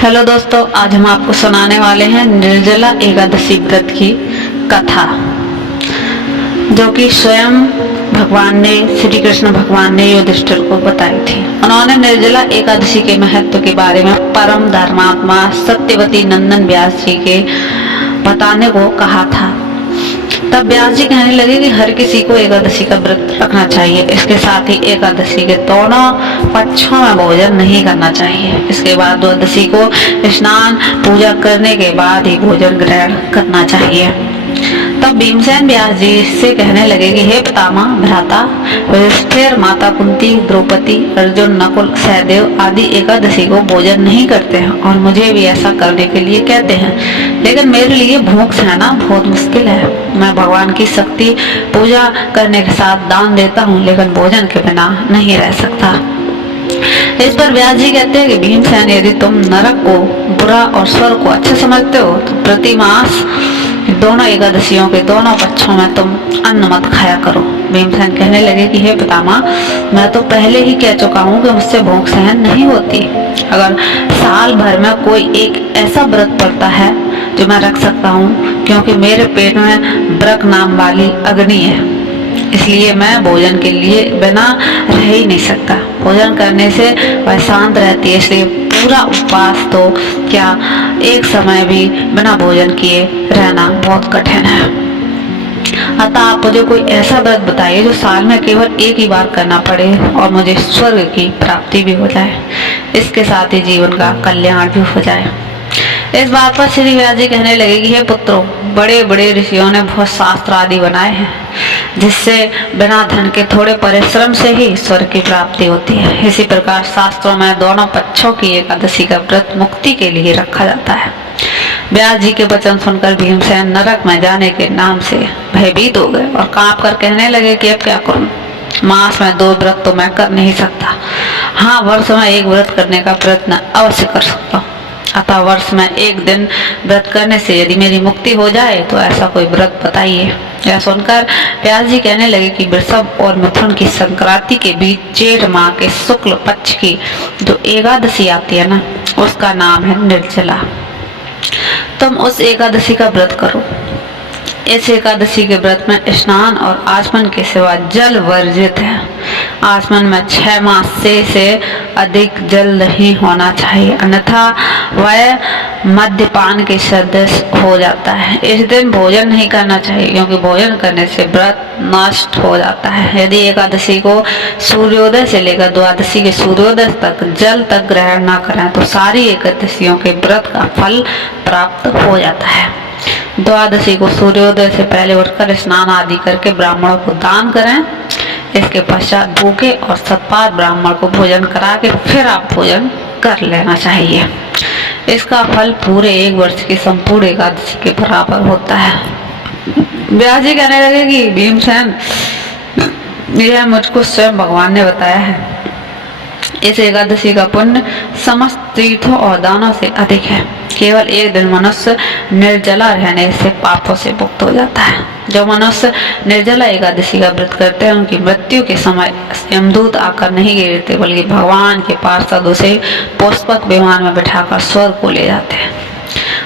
Hello दोस्तों, आज हम आपको सुनाने वाले हैं निर्जला एकादशी व्रत की कथा, जो कि स्वयं भगवान ने, श्री कृष्ण भगवान ने युधिष्ठिर को बताई थी। उन्होंने निर्जला एकादशी के महत्व के बारे में परम धर्मात्मा सत्यवती नंदन व्यास जी के बताने को कहा था। तब व्यास जी कहने लगे कि हर किसी को एकादशी का व्रत रखना चाहिए। इसके साथ ही एकादशी के दोनों पक्षों में भोजन नहीं करना चाहिए। इसके बाद द्वादशी को स्नान पूजा करने के बाद ही भोजन ग्रहण करना चाहिए। तब भीमसेन व्यास जी से कहने लगे कि हे पितामह, भ्राता युधिष्ठिर, माता कुंती, द्रौपदी, अर्जुन, नकुल, सहदेव आदि एकादशी को भोजन नहीं करते हैं और मुझे भी ऐसा करने के लिए कहते हैं, लेकिन मेरे लिए भूख सहना बहुत मुश्किल है। मैं भगवान की शक्ति पूजा करने के साथ दान देता हूँ, लेकिन भोजन के बिना नहीं रह सकता। इस पर व्यास जी कहते हैं कि भीमसेन, यदि तुम नरक को बुरा और स्वर्ग को अच्छा समझते हो तो प्रति मास दोनों एकादशियों के दोनों पक्षों में तुम अन्न मत खाया करो। भीमसेन कहने लगे कि हे पितामह, मैं तो पहले ही कह चुका हूँ कि मुझसे भूख सहन नहीं होती। अगर साल भर में कोई एक ऐसा व्रत पड़ता है जो मैं रख सकता हूँ, क्योंकि मेरे पेट में ब्रक नाम वाली अग्नि है, इसलिए मैं भोजन के लिए बिना रह ही नहीं सकता। भोजन करने से वह शांत रहती है, इसलिए पूरा उपवास तो क्या एक समय भी बिना भोजन किए रहना बहुत कठिन है। अतः आप मुझे कोई ऐसा व्रत बताइए जो साल में केवल एक ही बार करना पड़े और मुझे स्वर्ग की प्राप्ति भी हो जाए, इसके साथ ही जीवन का कल्याण भी हो जाए। इस बात पर श्री व्यास जी कहने लगे कि हे पुत्रों, बड़े बड़े ऋषियों ने बहुत शास्त्र आदि बनाए हैं, जिससे बिना धन के थोड़े परिश्रम से ही स्वर्ग की प्राप्ति होती है। इसी प्रकार शास्त्रों में दोनों पक्षों की एकादशी का व्रत मुक्ति के लिए रखा जाता है। व्यास जी के वचन सुनकर भीमसेन नरक में जाने के नाम से भयभीत हो गए और कांप कर कहने लगे कि अब क्या करूं? मास में 2 व्रत तो मैं कर नहीं सकता। हाँ, वर्ष में 1 व्रत करने का प्रयत्न अवश्य कर सकता हूँ। अतः वर्ष में 1 दिन व्रत करने से यदि मेरी मुक्ति हो जाए तो ऐसा कोई व्रत बताइए। यह सुनकर व्यास जी कहने लगे कि वृषभ और मिथुन की संक्रांति के बीच जेठ माह के शुक्ल पक्ष की जो एकादशी आती है ना, उसका नाम है निर्जला। तुम उस एकादशी का व्रत करो। इस एकादशी के व्रत में स्नान और आचमन के सिवा जल वर्जित है। आचमन में 6 मास से अधिक जल नहीं होना चाहिए, अन्यथा वह मद्यपान के सदृश हो जाता है। इस दिन भोजन नहीं करना चाहिए, क्योंकि भोजन करने से व्रत नष्ट हो जाता है। यदि एकादशी को सूर्योदय से लेकर द्वादशी के सूर्योदय तक जल तक ग्रहण न करें तो सारी एकादशियों के व्रत का फल प्राप्त हो जाता है। द्वादशी को सूर्योदय से पहले उठकर स्नान आदि करके ब्राह्मणों को दान करें। इसके पश्चात भूखे और सत्पात्र ब्राह्मण को भोजन करा के फिर आप भोजन कर लेना चाहिए। इसका फल पूरे 1 वर्ष की संपूर्ण एकादशी के बराबर होता है। व्यास जी कहने लगे कि भीमसेन, यह मुझको स्वयं भगवान ने बताया है। इस एकादशी का पुण्य समस्त तीर्थों और दानों से अधिक है। केवल 1 दिन मनुष्य निर्जला रहने से पापों से मुक्त हो जाता है। जो मनुष्य निर्जला एकादशी का व्रत करते हैं, उनकी मृत्यु के समय यमदूत आकर नहीं गिरते, बल्कि भगवान के पार्षद उसे पुष्पक विमान में बिठाकर स्वर्ग को ले जाते हैं।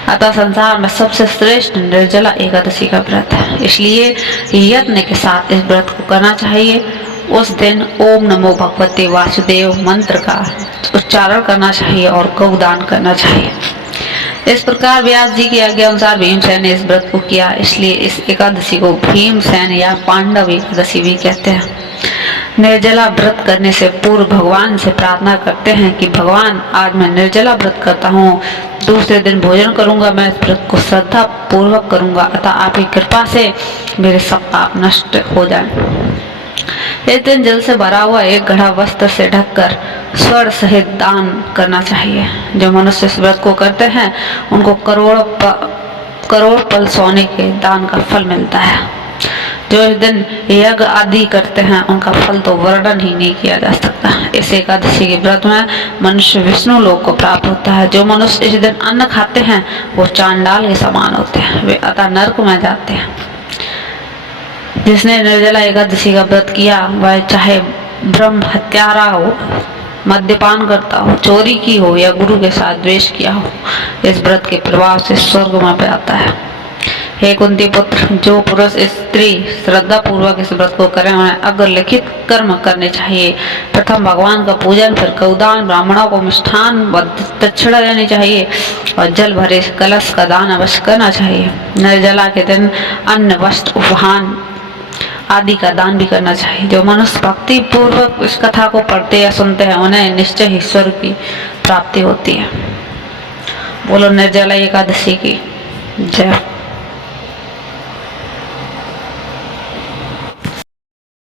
अतः संसार में सबसे श्रेष्ठ निर्जला एकादशी का व्रत है, इसलिए यत्न के साथ इस व्रत को करना चाहिए। उस दिन ओम नमो भगवते वासुदेव मंत्र का उच्चारण करना चाहिए और गौदान करना चाहिए। इस प्रकार व्यास जी की आज्ञा अनुसार भीमसेन ने इस व्रत को किया, इसलिए इस एकादशी को भीमसेन या पांडव एकादशी भी कहते हैं। निर्जला व्रत करने से पूर्व भगवान से प्रार्थना करते हैं कि भगवान, आज मैं निर्जला व्रत करता हूँ, दूसरे दिन भोजन करूंगा, मैं इस व्रत को श्रद्धा पूर्वक करूंगा, अतः आपकी कृपा से मेरे सब पाप नष्ट हो जाए। इस दिन जल से भरा हुआ 1 घड़ा वस्त्र से ढककर स्वर्ण सहित दान करना चाहिए। जो मनुष्य इस व्रत को करते हैं उनको करोड़ पल सोने के दान का फल मिलता है। जो इस दिन यज्ञ आदि करते हैं उनका फल तो वर्णन ही नहीं किया जा सकता। इस एकादशी के व्रत में मनुष्य विष्णु लोक को प्राप्त होता है। जो मनुष्य इस दिन अन्न खाते हैं वो चांडाल के समान होते हैं, वे अतः नरक में जाते हैं। जिसने निर्जला एकादशी का व्रत किया वह चाहे ब्रह्म हत्यारा हो मद्यपान करता हो, चोरी की हो या गुरु के साथ द्वेष किया हो, इस व्रत के प्रभाव से स्वर्ग में आता है। हे कुंती पुत्र, जो पुरुष स्त्री श्रद्धा पूर्वक इस व्रत को करें उन्हें अग्रलिखित कर्म करने चाहिए। प्रथम भगवान का पूजन, फिर गौदान, ब्राह्मणों को मिष्ठान व दक्षिणा देनी चाहिए और जल भरे कलश का दान अवश्य करना चाहिए। निर्जला के दिन अन्न, वस्त्र, उपहान आदि का दान भी करना चाहिए। जो मनुष्य भक्ति पूर्वक इस कथा को पढ़ते या सुनते हैं उन्हें निश्चय ही स्वर्ग की प्राप्ति होती है। बोलो निर्जला एकादशी की जय।